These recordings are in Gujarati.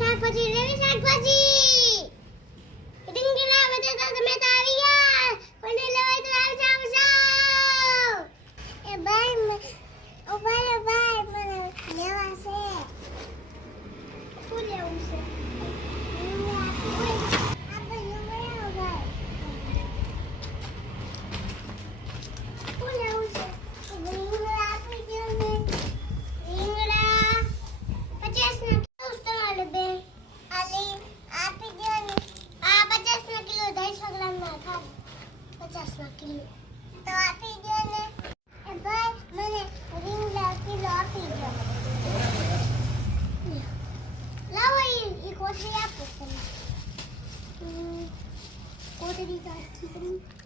શાકભાજી લેવી શાકભાજી. ઢીંગલા બધા તો તમે તો આવી ગયા. કોને લેવાય તો આવી જાવ જાવ એ ભાઈ ઓ ભાઈ ભાઈ, મને લેવા છે. શું લેવું છે? Did you guys keep?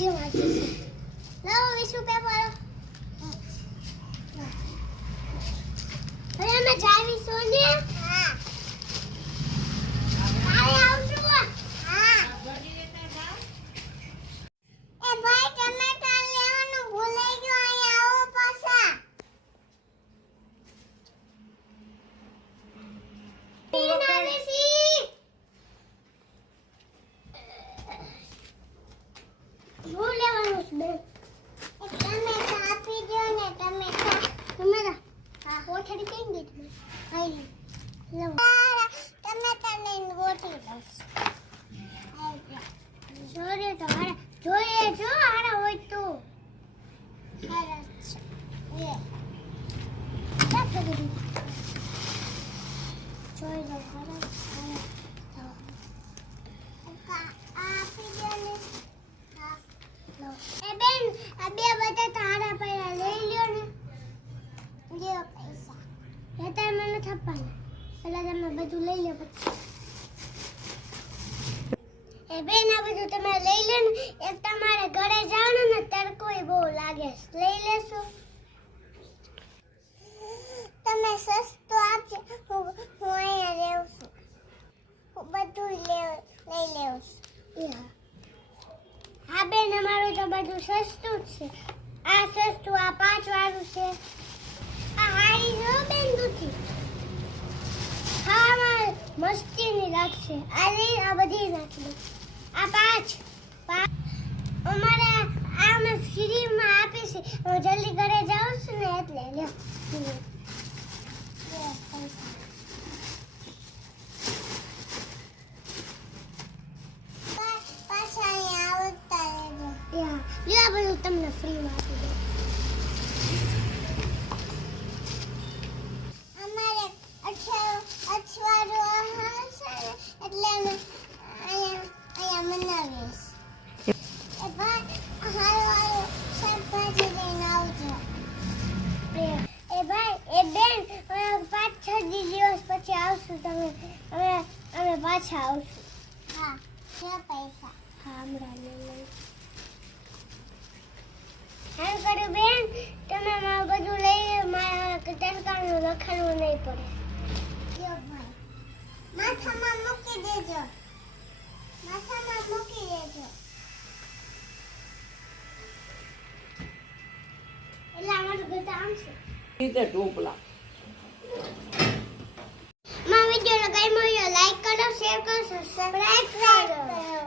今晚吃屎 બધું લઈ લે એ બેન, આ બધું તમે લઈ લે ને, એક તમારે ઘરે જવાનું ને તડકોય બહુ લાગે. લઈ લેશો. તમે સસ્તું આપજો. હું હું અહીંયા રહેવું છું. હું બધું લઈ લેવું છું. હા. બેન, અમારું તો બધું સસ્તું જ છે. આ સસ્તું, આ પાંચ વાળું છે. આ હારી જો બેન દૂધી. ખાવામાં મસ્તીની લાગશે. આ લઈ આ બધી દો આ પાંચ. અમારે આ અમે ફ્રીમાં આપી છે. હું જલ્દી ઘરે જાઉં છું ને એટલે લ્યો. પાછા અહીંયા આવતા રહેજો. લ્યો. આ તમને ફ્રીમાં આપી દઉં. પાંચ દિવસ પછી આવશું તમે અમે અમે પાછા આવશું. હા છે પૈસા. હા હમણાં લઈ લઈ એમ કર્યું બેન તમે મારું બધું લઈ મારા તડકાનું લખાણું નહીં પડે. માથામાં મૂકી દેજો. માથામાં મૂકી દેજો. એટલે અમારું ઘર આમ છે. રીતે લાઈક કરો શેર કરો સબસ્ક્રાઇબ કરો